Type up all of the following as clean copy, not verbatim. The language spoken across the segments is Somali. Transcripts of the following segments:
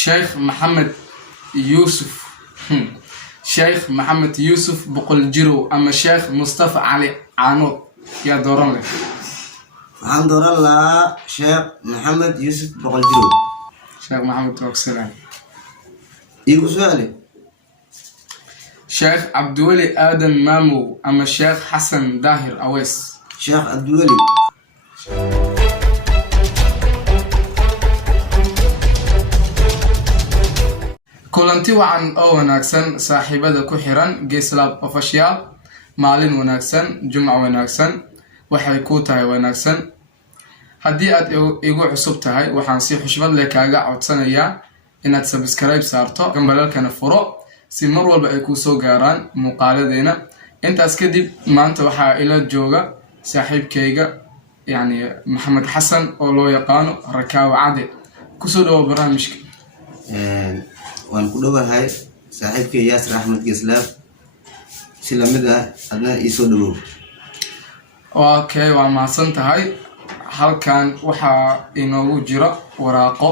sheekh maxamed yuusuf sheekh maxamed yuusuf boqol jirow ama sheekh mustafa cali caanood yaa dooran leh. waxaan dooran lahaa sheekh maxamed yuusuf boqol jirow. sheekh maxamed waqsalaan. iigu su'aali sheekh cabdiweli aadan maamow ama sheekh xasan daahir aweys. sheekh cabdiweli. kulanti wacan oo wanaagsan saaxiibada ku xiran Geeslab Official. maalin wanaagsan, jumco wanaagsan, waxay ku tahay wanaagsan. haddii aad igu cusub tahay waxaan si xushmad leh kaaga codsanayaa inaad subscribe saarto, gambalaalkana furo si mar walba ay ku soo gaaraan muuqaaladeena. intaas kadib maanta waxaa ila jooga saaxiibkayga yani maxamed xasan oo loo yaqaano Rakaawa Cade. kusoo dhawo barnaamijka. waan ku dhawahay saaxiibkay Yaasir Axmed Geeslab, si lamid ah adna ii soo dhawow. okay, waa mahadsan tahay. halkan waxaa inoogu jira waraaqo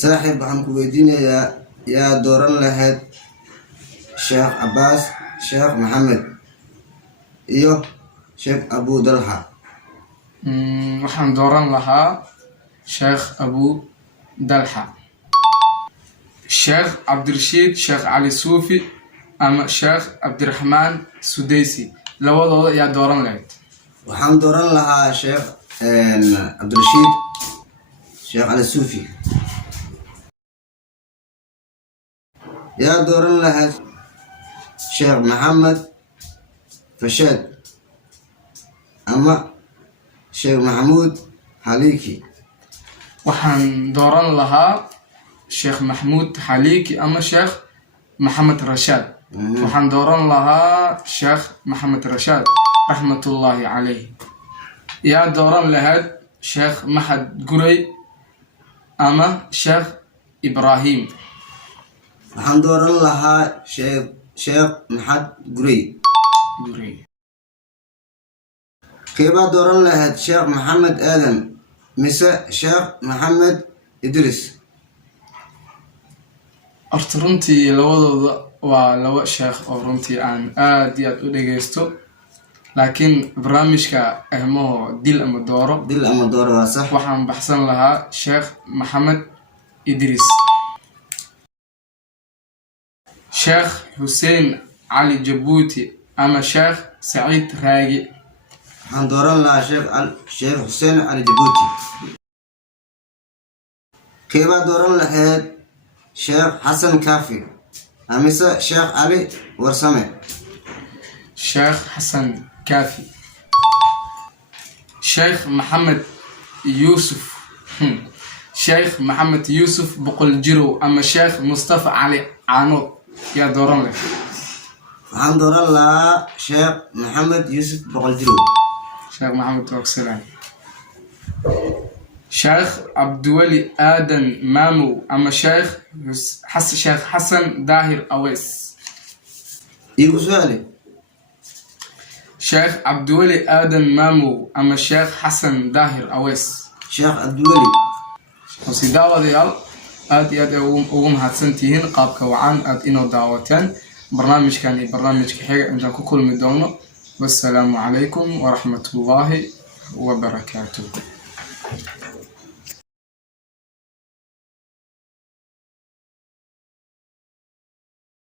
saaxiib, waxaan ku weydiinayaa yaa dooran lahayd sheekh Cabbaas, sheekh Maxamed iyo sheekh Abu Dalha. waxaan dooran lahaa sheekh Abu Dalha, sheekh Cabdirashiid sheekh Cali Suufi ama sheekh Cabdiraxmaan Sudaysi. labadooda ayaa dooran lahayd. waxaan dooran lahaa sheekh Cabdirashiid sheekh Cali Suufi. yaa dooran lahayd sheekh Maxamed Fashaad ama sheekh Maxamuud Xaliiki. waxaan dooran lahaa sheekh Maxamuud Xaliiki ama sheekh Maxamed Rashaad. waxaan dooran lahaa sheekh Maxamed Rashaad raxmatullaahi calayh. yaa dooran lahayd sheekh Maxad Guray ama sheekh Ibraahim. waxaan dooran lahaa sheekh Maxad Guray. keebaa dooran lahayd sheekh Maxamed Aadan mise sheekh Maxamed Idris? horta runtii labadooda waa laba sheekh oo runtii aan aad iyo aad u dhageysto, laakiin barnaamijka ahmaho dil ama dooro waa sax. waxaan baxsan lahaa sheekh Maxamed Idris. sheekh Xuseen Cali Jabuuti ama sheekh Saciid Raagi. waxaan dooran lahaa sheekh Xuseen Cali Jabuuti. keebaa dooran lahayd sheekh Xasan Kaafi amise sheekh Cali Warsame? sheekh Xasan Kaafi. sheekh maxamed yuusuf sheekh maxamed yuusuf boqol jirow ama sheekh mustafa cali caanood yaa dooran leh. waxaan dooran lahaa sheekh maxamed yuusuf boqol jirow. sheekh maxamed waqsalaan. sheekh cabdiweli aadan maamow ama sheekh xasan daahir aweys. iigu su'aali sheekh cabdiweli aadan maamow ama sheekh xasan daahir aweys. sheekh cabdiweli. si daawadayaal aad iyo aad ugu mahadsantihiin qaabka wacan aad inoo daawateen barnaamijkan iyo barnaamijka xiga intaan ku kulmi doono. wassalaamu calaykum waraxmatullaahi wabarakaatuh.